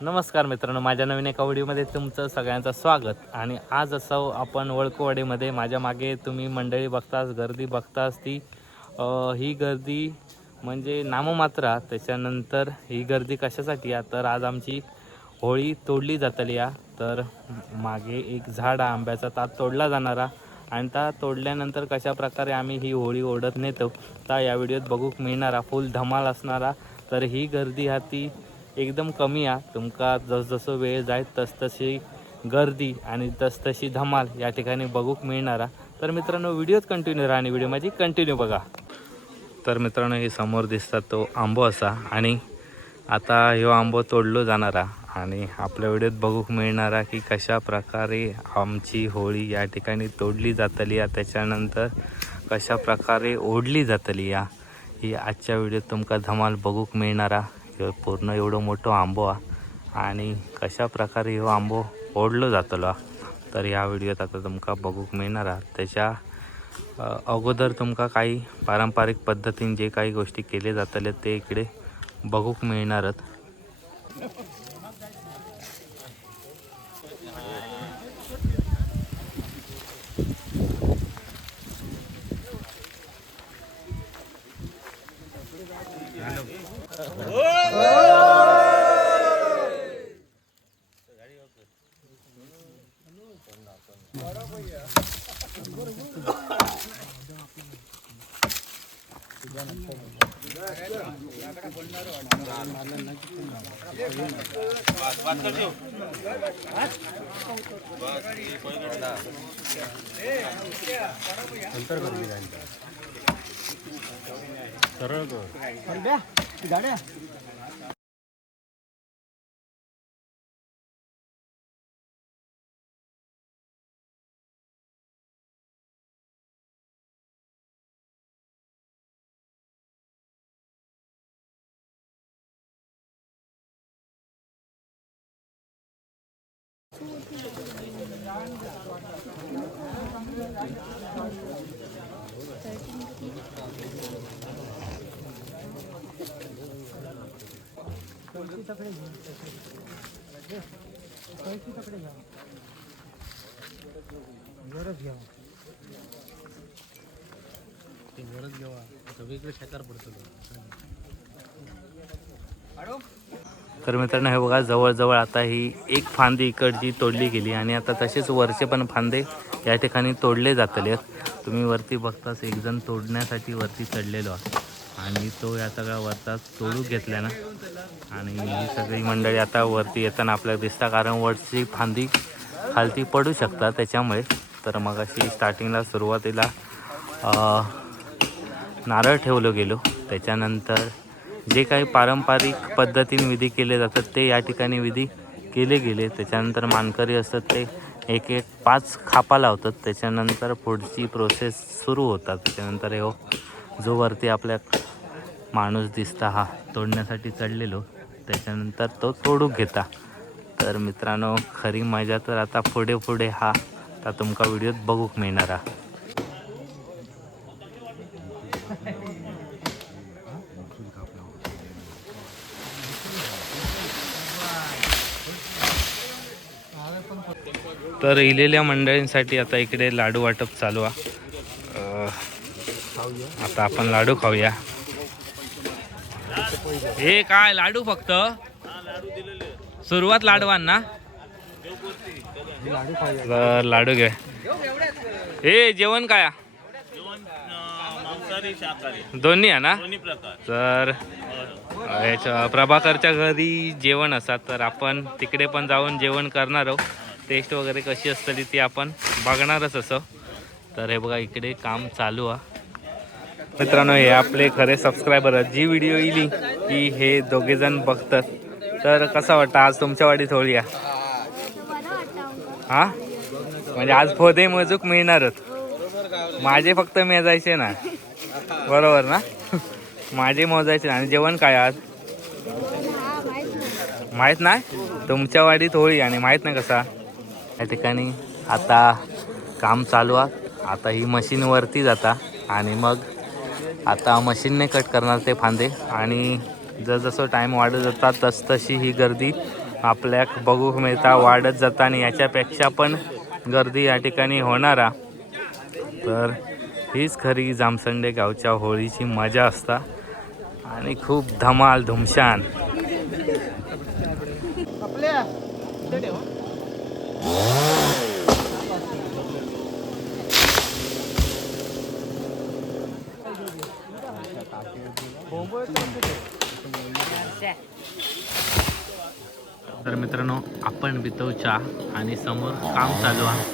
नमस्कार मित्रांनो, माझ्या नवीन एका व्हिडिओमध्ये तुमचं सगळ्यांचं स्वागत. आणि आज असं आपण वळकुवाडीमध्ये माझ्या मागे तुम्ही मंडळी बघताच, गर्दी बघताच ती ही गर्दी म्हणजे नाममात्र. त्याच्यानंतर ही गर्दी कशासाठी आहे तर आज आमची होळी तोडली जातली या. तर मागे एक झाड आंब्याचा तात तोडला जाणारा आणि ता तोडल्यानंतर कशा प्रकारे आम्ही ही होळी ओढत नेतो तर या व्हिडिओत बघूक मिळणारा फुल धमाल असणारा. तर ही गर्दी हा ती एकदम कमी आहे. तुमका जसजसं वेळ जाईल तसतशी गर्दी आणि तसतशी धमाल या ठिकाणी बघूक मिळणारा. तर मित्रांनो, व्हिडिओत कंटिन्यू राहा आणि व्हिडिओ माझी कंटिन्यू बघा. तर मित्रांनो, हे समोर दिसतात तो आंबो असा आणि आता ह्यो आंबो तोडलो जाणारा आणि आपल्या व्हिडिओत बघूक मिळणारा की कशा प्रकारे आमची होळी या ठिकाणी तोडली जातली या. त्याच्यानंतर कशा प्रकारे ओढली जातली या, ही आजच्या व्हिडिओत तुमका धमाल बघूक मिळणारा. पूर्ण एवढं मोठं आंबो आणि कशा प्रकारे ह्यो आंबो ओढलो जातलो तर ह्या व्हिडिओत आता तुमका बघूक मिळणार. त्याच्या अगोदर तुमका काही पारंपरिक पद्धतीने जे काही गोष्टी केले जातले ते इकडे बघूक मिळणारच. सरळ गाड्या तर मित्रांनो, हे बघा जवळजवळ आता ही एक फांदी इकडची तोडली गेली आणि आता तसेच वरचे पण फांदे या ठिकाणी तोडले जातले. तुम्ही वरती बघताच एक जण तोडण्यासाठी वरती चढलेलो आणि तो या सगळ्या वरचा तोडू घेतल्या ना आणि ही सगळी मंडळी आता वरती येताना आपल्याला दिसतात, कारण वरची फांदी खालती पडू शकतात त्याच्यामुळे. तर मग अशी स्टार्टिंगला सुरुवातीला नारळ ठेवलं गेलो. त्याच्यानंतर जे काही पारंपरिक पद्धतीने विधी केले जातात ते या ठिकाणी विधी केले गेले. त्याच्यानंतर मानकरी असतात ते एक 5 खापा लावतात. त्याच्यानंतर पुढची प्रोसेस सुरू होतात. त्याच्यानंतर जो वरती आपल्या माणूस दिसता हा तोडण्यासाठी चढलेलो, त्याच्यानंतर तो तोडूक घेता. तर मित्रांनो, खरी मजा तर आता पुढे पुढे हा आता तुमका व्हिडिओत बघूक मिळणार. तर इलेल्या मंडळींसाठी आता इकडे लाडू वाटप चालू आहे. आता आपण लाडू खाऊया. हे काय लाडू फक्त सुरुवात लाडवांना लाडू घे. हे जेवण काय दोन्ही आहे ना. तर याच्या प्रभाकरच्या घरी जेवण असतात तर आपण तिकडे पण जाऊन जेवण करणार आहोत. टेस्ट वगैरे कशी असतली ती आपण बघणारच असं. तर हे बघा इकडे काम चालू आहे मित्रांनो. हे आपले खरे सबस्क्रायबर आहेत. जी व्हिडिओ येईल की हे दोघेजण बघतात. तर कसा वाटतं आज तुमच्या वाडीत होळी आहे हा. म्हणजे आज फोदे मजूक मिळणारच. माझे फक्त मेजायचे ना बरोबर ना. माझे मोजायचे. आणि जेवण काय आज माहीत नाही. तुमच्या वाडीत होळी आणि माहीत नाही कसा. या ठिकाणी आता काम चालू आहे. आता ही मशीन वरती जाता आणि मग आता मशीनने कट करणार ते फांदे. आणि जसं टाईम वाढत जातात तशी ही गर्दी आपल्या बघू मिळता वाढत जाता. आणि याच्यापेक्षा पण गर्दी या ठिकाणी होणारा. तर हीच खरी जामसंडे गावच्या होळीची मजा असता आणि खूप धमाल धुमशान. तर मित्रांनो आपण पितो चहा आणि समोर काम चालू आहे.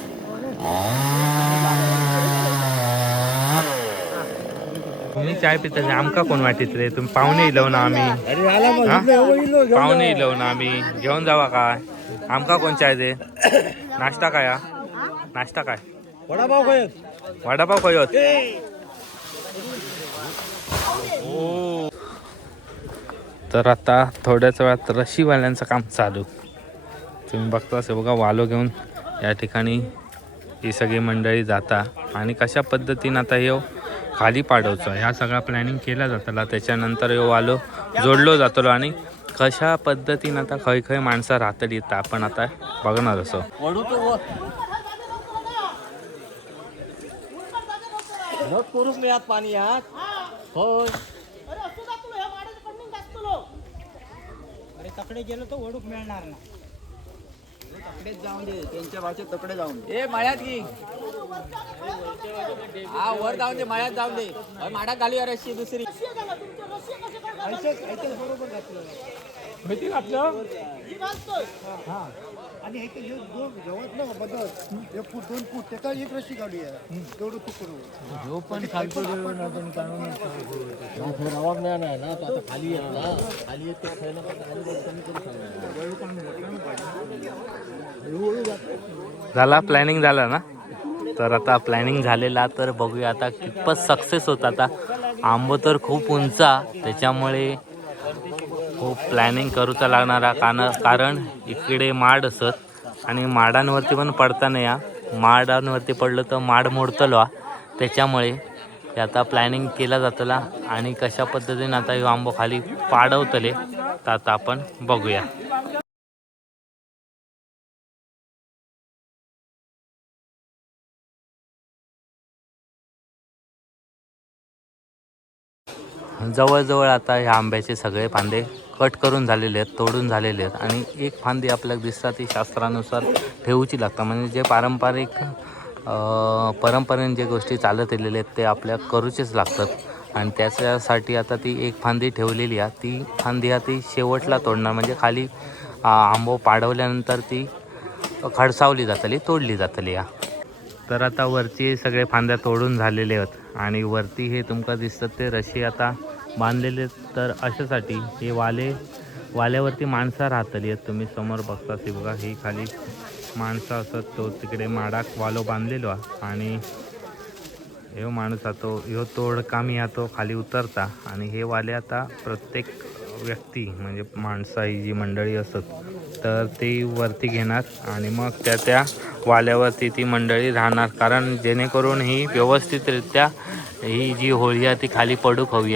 तुम्ही चाय पिता आमका कोण वाटीत रे. तुम्ही पाहुणे इलव ना आम्ही पाहुणे इलव ना आम्ही घेऊन जावा काय. आमका कोण चाय दे. नाश्ता काय नाश्ता काय वडापाव खाय. वडापाव खायत. तर आता थोड्याच वेळात रशीवाल्यांचं काम चालू. तुम्ही बघता असं बघा वालो घेऊन या ठिकाणी ही सगळी मंडळी जाता. आणि कशा पद्धतीनं आता हे खाली पाडवचं ह्या सगळा प्लॅनिंग केला जातला. त्याच्यानंतर हे वालो जोडलो जातलो आणि कशा पद्धतीनं आता खय खय माणसं राहतली तर आपण आता बघणार असो. पाणी तकडे गेलो तर ओढूक मिळणार ना. तकडेच जाऊन दे त्यांच्या भाषेत तकडे जाऊन दे. ए माळ्यात की हा वर जाऊन दे माळ्यात जाऊन दे. माडा खाली रशी दुसरी बरोबर माहिती आपलं हा. आणि हे जेवत ना बदल 1 फूट 2 फूट त्याचा एक रशी गाडी आहे तेवढं तू करू जो पण खालतो जेवण आपण काढून आवाज नाही ना आता खाली येत ना. खाली येत झाला प्लॅनिंग झाला ना. तर आता प्लॅनिंग झालेला. तर बघूया आता कितपत सक्सेस होता. आता आंबो तर खूप उंचा त्याच्यामुळे खूप प्लॅनिंग करूचा लागणारा. कारण इकडे माड असत आणि माडांवरती पण पडताना या माडांवरती पडलं तर माड मोडतलो. त्याच्यामुळे आता प्लॅनिंग केला जातला. आणि कशा पद्धतीने आता हे आंबो खाली पाडवतले तर आता आपण बघूया. जवळजवळ आता ह्या आंब्याचे सगळे फांदे कट करून झालेले आहेत. तोडून झालेले आहेत. आणि एक फांदी आपल्याला दिसतात ती शास्त्रानुसार ठेवूची लागतात. म्हणजे जे परंपरेने जे गोष्टी चालत आलेल्या आहेत ते आपल्या करूचेच लागतात. आणि त्याच्यासाठी आता ती एक फांदी ठेवलेली आहे. ती फांदी ती शेवटला तोडणार. म्हणजे खाली आंबो पाडवल्यानंतर ती खडसावली जातली तोडली जातली या. तर आता वरती सगळे फांद्या तोडून झालेले आहेत. आणि वरती हे तुमका दिसतात ते रशी आता बांधलेले. तर अशासाठी हे वाल्यावरती माणसं राहतली आहेत. तुम्ही समोर बघता ते बघा ही खाली माणसं असत. तो तिकडे माडाक वालो बांधलेलो आहे. आणि ह्यो माणूस तो ह्यो तोड कामी तो खाली उतरता. आणि हे वाले आता प्रत्येक व्यक्ती म्हणजे माणसं ही जी मंडळी असत तर ती वरती घेणार. आणि मग त्या वाल्यावरती ती मंडळी राहणार. कारण जेणेकरून ही व्यवस्थितरित्या ही जी होळी आहे ती खाली पडू हवी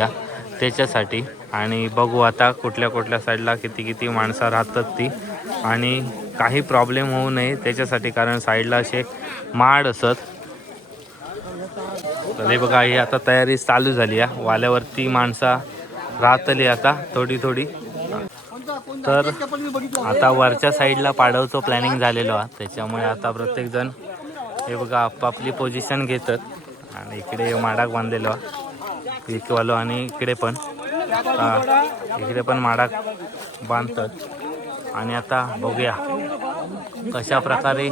त्याच्यासाठी. आणि बघू आता कुठल्या साईडला किती माणसं राहतात ती. आणि काही प्रॉब्लेम होऊ नये त्याच्यासाठी. कारण साईडला असे माड असत. तर हे बघा, ही आता तयारी चालू झाली आहे. वाल्यावरती माणसा राहतली आता थोडी थोडी. तर आता वरच्या साईडला पाडवचं प्लॅनिंग झालेलो आहे, त्याच्यामुळे आता प्रत्येकजण हे बघा आपापली पोझिशन घेतात. आणि इकडे माडाक बांधलेलो पीकवालो आणि इकडे पण माडाक बांधतात. आणि आता बघूया कशा प्रकारे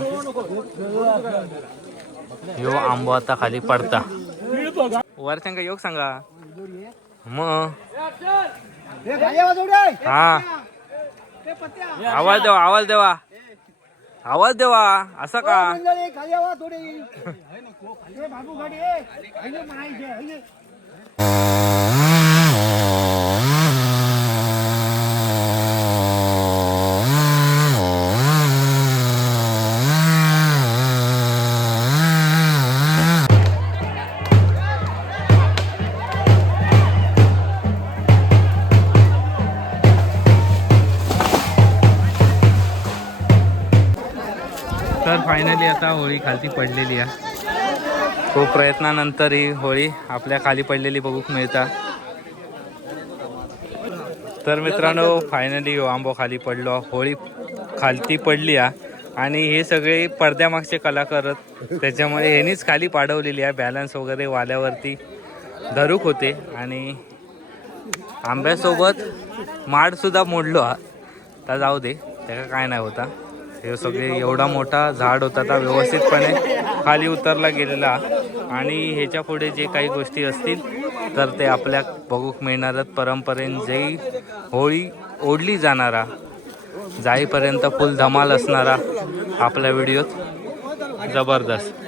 ह्यो आंबो आता खाली पडता. वरच्यांका योग सांगा मग. हा आवाज देवा, आवाज देवा, आवाज देवा. असं का तर फायनली आता होळी खालती पडलेली आहे. खूप प्रयत्नानंतर ही होळी आपल्या खाली पडलेली बघूक मिळता. तर मित्रांनो फायनली आंबो खाली पडलो, होळी खालती पडली आहे. आणि हे सगळे पडद्यामागचे कलाकार त्याच्यामुळे ह्यांनीच खाली पाडवलेली आहे. बॅलन्स वगैरे वाल्यावरती धरूक होते आणि आंब्यासोबत माडसुद्धा मोडलो हा. तर जाऊ दे, त्याला काय नाही होता. हे सगळे एवढा मोठा झाड होता तर व्यवस्थितपणे खाली उतरला गेलेला. आणि ह्याच्या पुढे जे काही गोष्टी असतील तर ते आपल्या बघूक मिळणारच. परंपरेने जे होळी ओढली जाणारा जाईपर्यंत फुल धमाल असणारा आपल्या व्हिडिओत जबरदस्त.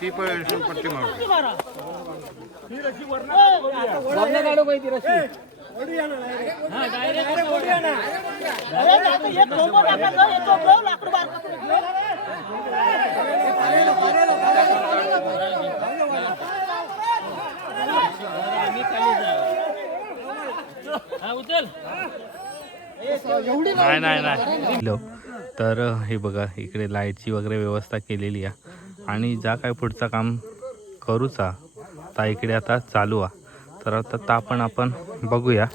ती पट्टी नाही. तर हे बघा इकडे लाईटची वगैरे व्यवस्था केलेली आहे. आणि ज्या काय पुढचं काम करूचा ता इकडे आता चालू आहे. तर आता आपण बघूया.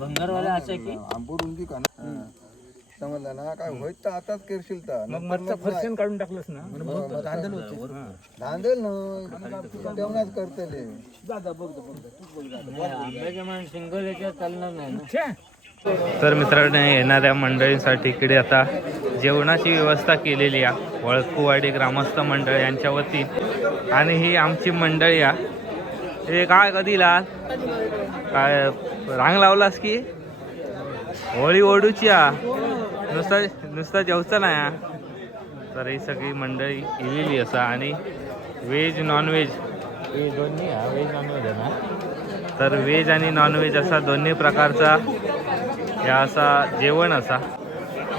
भंगारवाला असा की आंबो रुंदी का समजलं ना. काय होत तर आताच करशील तर मग फरशन काढून टाकलंस ना. धांदेल ना तेवढाच करतले. तर मित्रांनो येणाऱ्या मंडळींसाठी इकडे आता जेवणाची व्यवस्था केलेली आहे वळकुवाडी ग्रामस्थ मंडळ यांच्या वती. आणि ही आमची मंडळी आहे. हे काय कधीला काय रांग लावलास की होळी ओढूची नुसता जेवचा नाही. तर ही सगळी मंडळी केलेली असा. आणि व्हेज नॉनव्हेज हे दोन्ही व्हेज नॉनव्हेज आहे ना. तर व्हेज आणि नॉनव्हेज असा दोन्ही प्रकारचा या असा जेवण असा.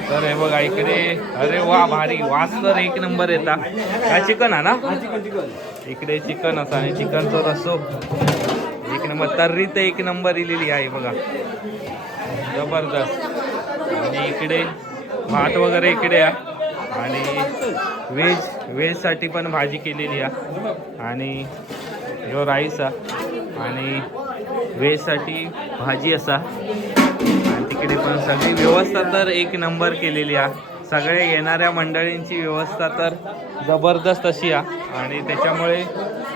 तर हे बघा इकडे अरे वा भारी वास तर एक नंबर येता. काय चिकन आहे ना. इकडे चिकन असा आणि चिकनचा रस्सो एक नंबर. तर्री तर एक नंबर इलेली आहे बघा जबरदस्त. आणि इकडे भात वगैरे इकडे आहे. आणि व्हेजसाठी पण भाजी केलेली आहे. आणि जो राईस आहे आणि व्हेजसाठी भाजी असा. आणि तिकडे पण सगळी व्यवस्था तर एक नंबर केलेली आहे. सगळे येणाऱ्या मंडळींची व्यवस्था तर जबरदस्त अशी आहे. आणि त्याच्यामुळे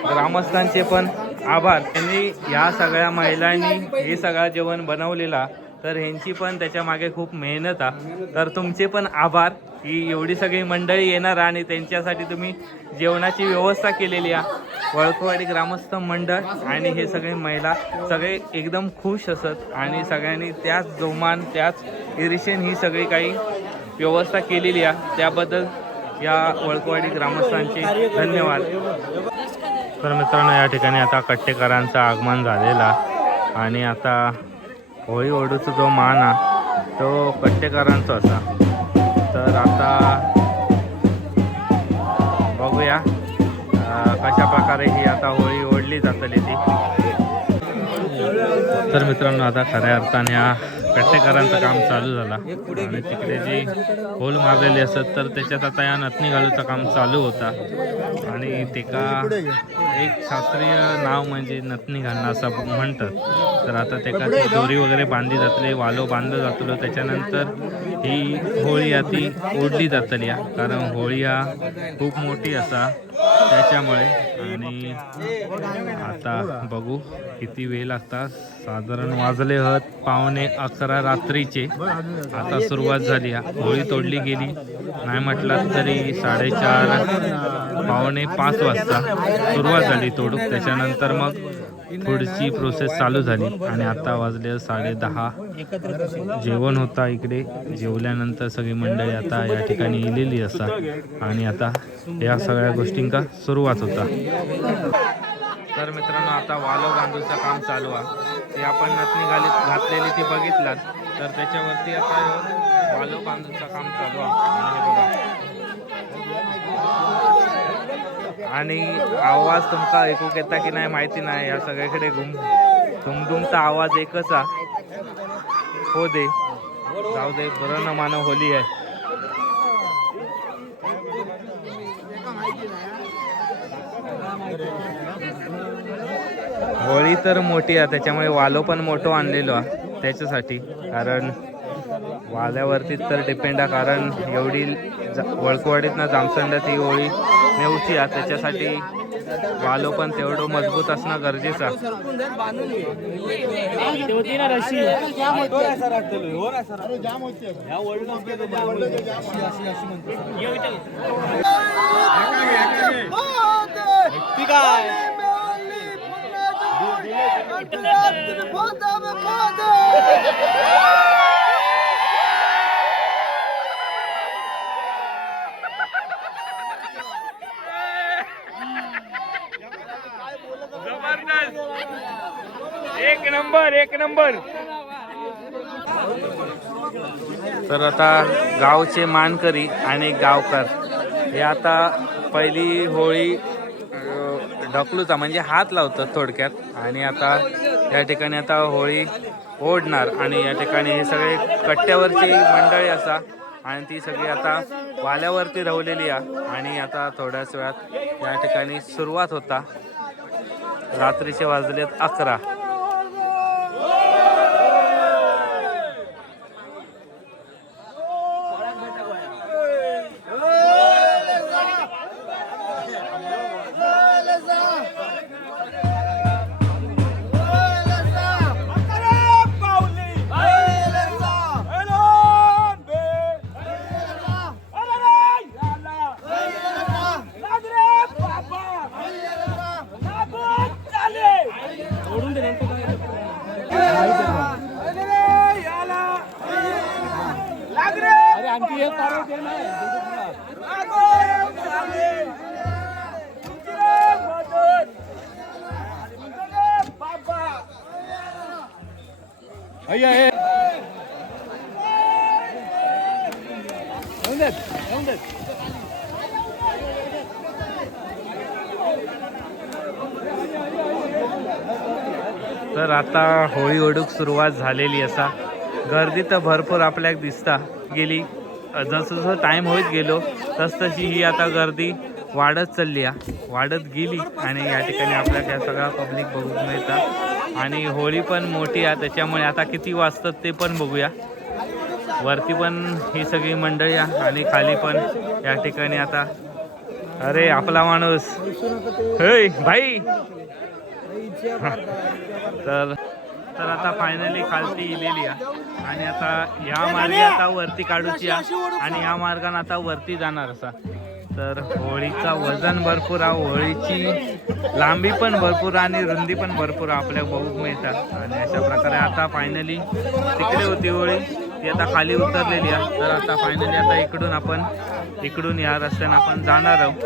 ग्रामस्थांचे पण आभार. त्यांनी या सगळ्या महिलांनी हे सगळं जेवण बनवलेला. तर ह्यांची पण त्याच्या मागे खूप मेहनत आहे. तर तुमचे पण आभार की एवढी सगळी मंडळी येणार आणि त्यांच्यासाठी तुम्ही जेवणाची व्यवस्था केलेली आहे. वळकुवाडी ग्रामस्थ मंडळ आणि हे सगळे महिला सगळे एकदम खुश असत. आणि सगळ्यांनी त्याच जोमान त्याच इरिशन ही सगळी काही व्यवस्था केलेली आहे. त्याबद्दल या वळकुवाडी ग्रामस्थांचे धन्यवाद. तर मित्रांनो या ठिकाणी आता कट्टेकरांचं आगमन झालेला आणि आता होळी ओढूचा जो मान आहे तो कट्टेकरांचा असा. तर आता बघूया कशा प्रकारे ही आता होळी ओढली जातली ती. तर मित्रांनो आता खऱ्या अर्थाने हा कट्टेकरांचं काम चालू झाला आणि तिकडे जी होल मारलेली असत तर त्याच्यात आता या नथनी घालूचं काम चालू होता आणि तेका एक शास्त्रीय नाव म्हणजे नथनी घालणं असं म्हणतात. तर आता तेका ती दोरी वगैरे बांधली जातली, वालो बांधलं जातलो, त्याच्यानंतर ही होळी ती ओढली जातली कारण होळी हा खूप मोठी असा त्याच्यामुळे. आणि आता बघू किती वेळ लागतात. साधारण वाजले हत 11:45 रात्रीचे. आता सुरुवात झाली होळी तोडली गेली नाही म्हटलं तरी 4:30 4:45 वाजता सुरुवात झाली तोडूक. त्याच्यानंतर मग पुढची प्रोसेस चालू झाली आणि आता वाजले 10:30. जेवण होता इकडे. जेवल्यानंतर सगळी मंडळी आता या ठिकाणी इलेली असा आणि आता या सगळ्या गोष्टींका सुरुवात होता. तर मित्रांनो आता वालो बांधूचं काम चालू आहे. ते आपण नथनी घातलेली ती बघितलात तर त्याच्यावरती आता वालो बांधूचं काम चालू आहे. आणि आवाज तुमका ऐकूक येता की नाही माहिती नाही. या सगळ्याकडे घुमघुमचा आवाज एकच हो दे जाऊ दे बरं ना मानव होली आहे. होळी तर मोठी आहे त्याच्यामुळे वालो पण मोठं आणलेलो आहे त्याच्यासाठी. कारण वाल्यावरतीच तर डिपेंड आहे कारण एवढी वळकवाडीतनं जामसंडात ही होळी नेऊची आहे त्याच्यासाठी वालो पण तेवढं मजबूत असणं गरजेचं आहे. एक नंबर. तर आता गावचे मानकरी आणि गावकर हे आता पहिली होळी ढकलूचा म्हणजे हात लावतात थोडक्यात. आणि आता या ठिकाणी आता होळी ओढणार आणि या ठिकाणी हे सगळे कट्ट्यावरची मंडळी असा आणि ती सगळी आता वाल्यावरती रवलेली आहे. आणि आता थोड्याच वेळात या ठिकाणी सुरुवात होता. रात्रीचे वाजलेत 11. तर आता होळी ओढूक सुरुवात झालेली असा. गर्दी तर भरपूर आपल्याक दिसता गेली. जसं जसं टाईम होत गेलो तशी ही आता गर्दी वाढत चालली वाढत गेली. आणि या ठिकाणी आपल्याला ह्या सगळा पब्लिक बघून मिळतात. आणि होळी पण मोठी आहे त्याच्यामुळे आता किती वाजतात ते पण बघूया. वरती पण ही सगळी मंडळी आणि खाली पण या ठिकाणी आता अरे आपला माणूस हे भाई. तर आता फायनली खालती इलेली आणि आता या मार्गे आता वरती काढूची आणि या मार्गाने आता वरती जाणार असा. तर होळीचा वजन भरपूर आहे, होळीची लांबी पण भरपूर आणि रुंदी पण भरपूर आपल्या बघूक मिळतात. आणि अशा प्रकारे आता फायनली तिकडे होती होळी ती आता खाली उतरलेली आहे. तर आता फायनली आता इकडून या रस्त्याने आपण जाणार आहोत.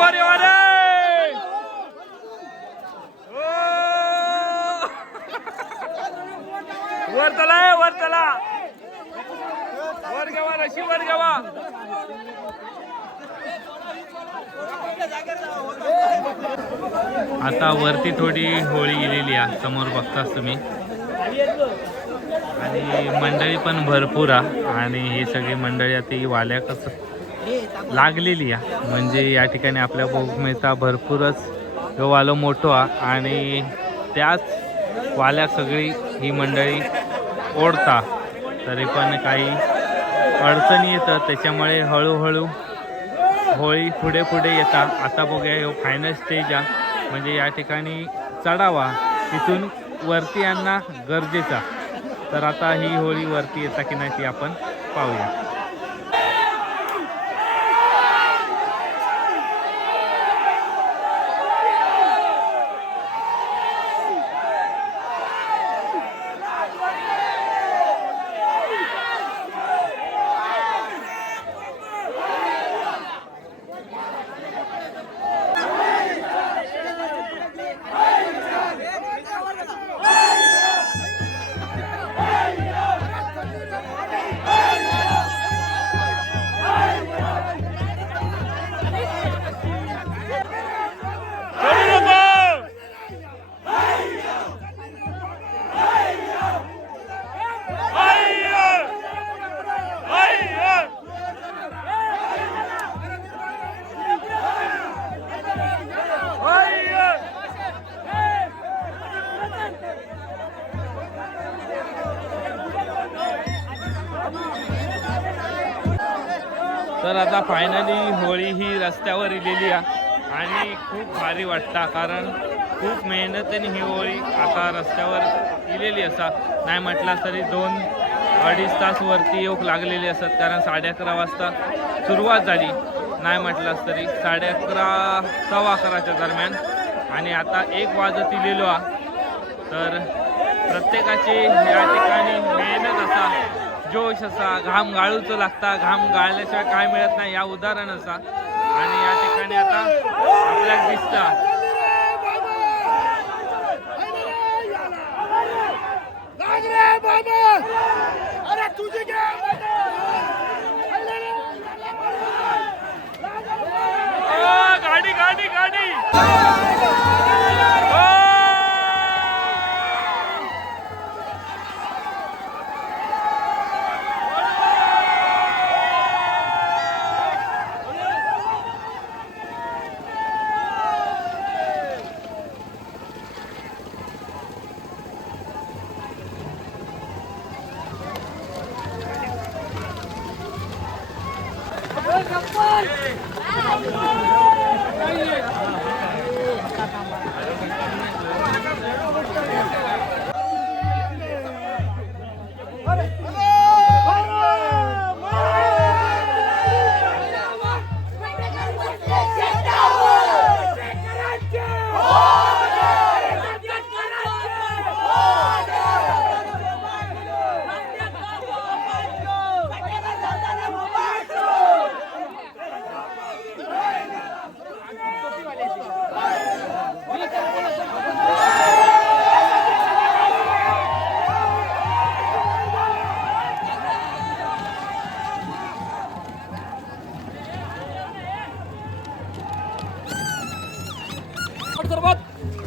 वर येवा रे. वर चला वर चला. वर घेवा रशी वर घेवा. आता वरती थोडी होळी गेलेली आहे समोर बघताच तुम्ही आणि मंडळी पण भरपूर आहे आणि ही सगळी मंडळी आता ही वाल्या कसं लागलेली आहे म्हणजे या ठिकाणी आपल्या भोगमेचा भरपूरच वालो मोठो आहे आणि त्याच वाल्या सगळी ही मंडळी ओढता तरी पण काही अडचणी येतात त्याच्यामुळे हळूहळू होळी पुढे पुढे येतात. आता बघूया हे फायनल स्टेज आहे म्हणजे या ठिकाणी चढावा तिथून वरती आणणं गरजेचा. तर आता ही होळी वरती येता की नाही ती आपण पाहूया. तर आता फायनली होळी ही रस्त्यावर इलेली आहे आणि खूप भारी वाटतं कारण खूप मेहनतीने ही होळी आता रस्त्यावर इलेली असा नाही म्हटला तरी 2-2.5 तास वरती येऊक लागलेली असतात कारण 11:30 वाजता सुरुवात झाली नाही म्हटलास तरी 11:30-11:15च्या दरम्यान आणि आता 1 वाजत इलेलो आहे. तर प्रत्येकाची या ठिकाणी मेहनत असा जोश असा घाम गाळूचं लागता घाम गाळल्याशिवाय काय मिळत नाही या उदाहरण असा आणि या ठिकाणी आता आपल्याला दिसतं गाडी गाडी गाडी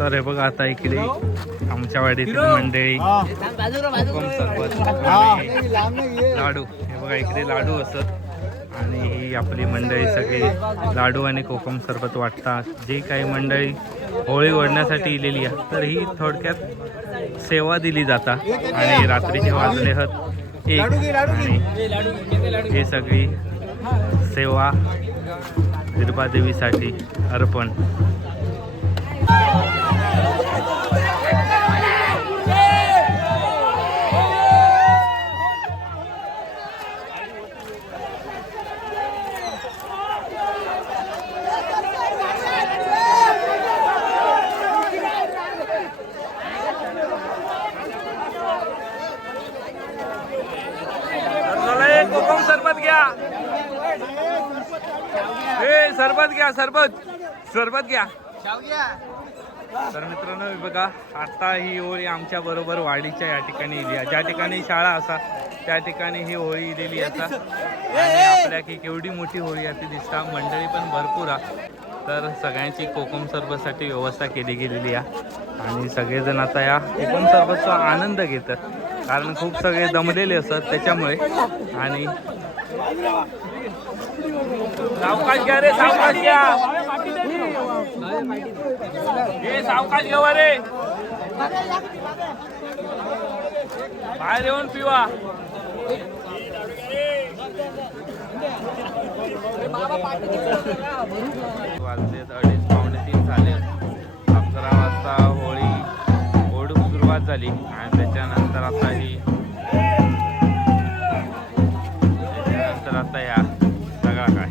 तर हे बघा आता इकडे आमच्या वाडीतील मंडळी कोकम सरबत आणि लाडू हे बघा इकडे लाडू असत आणि ही आपली मंडळी सगळी लाडू आणि कोकम सरबत वाटतात. जी काही मंडळी होळी ओढण्यासाठी इलेली आहे तर ही थोडक्यात सेवा दिली जाता आणि रात्रीचे वाजले आहेत 1 आणि ही सगळी सेवा दुर्बादेवीसाठी अर्पण. कोकम सरबत घ्या. सरबत घ्या, सरबत घ्या. तर मित्रांनो बघा, आता ही होळी आमच्या बरोबर वाडीच्या या ठिकाणी इली आहे. ज्या ठिकाणी शाळा असा त्या ठिकाणी ही होळी इलेली असा. आणि आपल्या की केवढी मोठी होळी आहे ती दिसता. मंडळी पण भरपूर आहे. तर सगळ्यांची कोकम सरबतसाठी व्यवस्था केली गेलेली आहे. आणि सगळेजण आता या कोकम सरबतचा आनंद घेतात, कारण खूप सगळे दमलेले असतात त्याच्यामुळे. आणि सावकाश घ्या रे, सावकाश घ्या, हे सावकाश घ्या रे, बाहेर येऊन पिवा. वाजले 2:30-3 झाले. 11 वाजता होळी ओढूक सुरुवात झाली. आणि त्याच्यानंतर आता या सगळा काय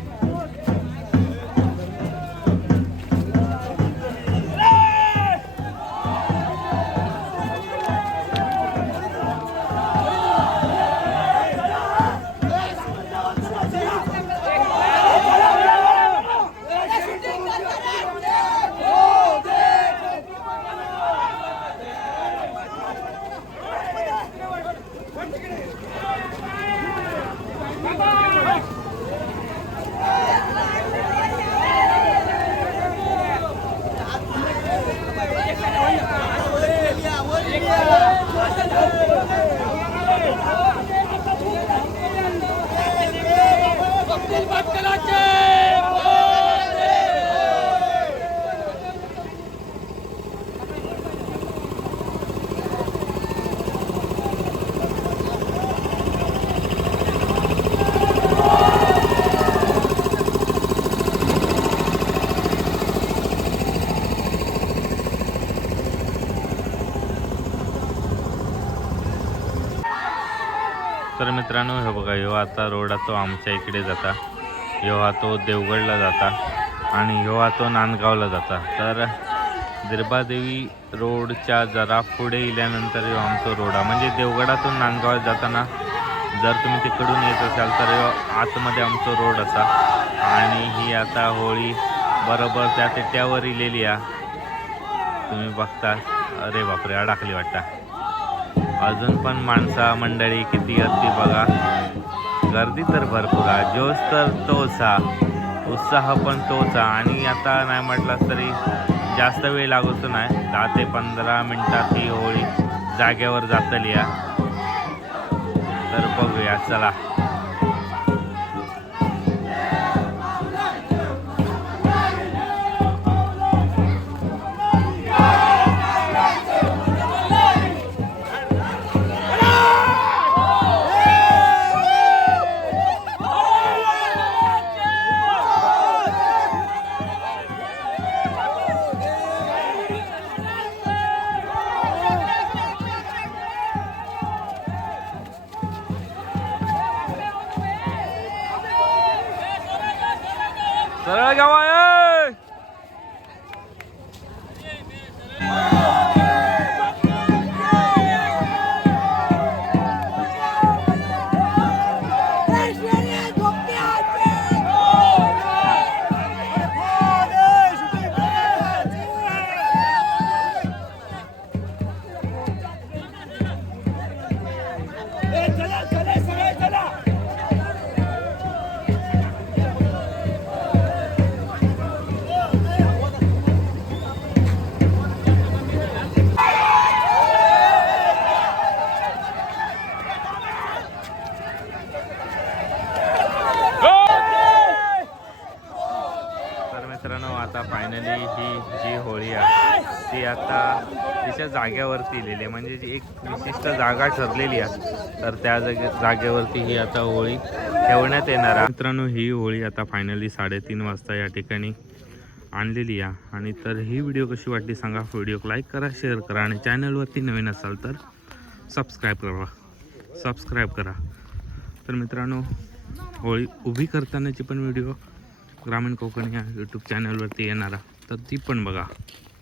तर मित्रांनो हे बघा, ह्यो आता रोड तो आमच्या इकडे जाता, ह्यो तो देवगडला जाता आणि ह्यो तो नांदगावला जाता. तर दिरबादेवी रोडच्या जरा पुढे गेल्यानंतर ह्यो आमचा रोड आहे. म्हणजे देवगडातून नांदगाव जाताना जर तुम्ही तिकडून येत असाल तर ह्यो आतमध्ये आमचा रोड असा. आणि ही आता होळी बरोबर त्या तिट्यावर इलेली आहे, तुम्ही बघता. अरे बापरे, अडकली वाटता. अजून पण माणसा मंडळी किती असती बघा. गर्दी तर भरपूर आहे, जोश तर तोच हा, उत्साह पण तोच हा. आणि आता नाही म्हटलं तरी जास्त वेळ लागतो नाही, 10 ते 15 मिनिटात ही होळी जागेवर जातली आहे. तर बघूया, चला. सरळ गावा मित्रांनो, आता फायनली ही जी होळी आहे ती आता तिच्या जागेवरती लिहिली आहे. म्हणजे जी एक विशिष्ट जागा ठरलेली आहे, तर त्या जागेवरती ही आता होळी ठेवण्यात येणार आहे. मित्रांनो, ही होळी आता फायनली 3:30 वाजता या ठिकाणी आणलेली आहे. आणि तर ही व्हिडिओ कशी वाटली सांगा. व्हिडिओ लाईक करा, शेअर करा आणि चॅनलवरती नवीन असाल तर सबस्क्राईब करा. तर मित्रांनो, होळी उभी करतानाची पण व्हिडिओ ग्रामीण कोकण या यूट्यूब चॅनलवरती येणारा, तर ती पण बघा.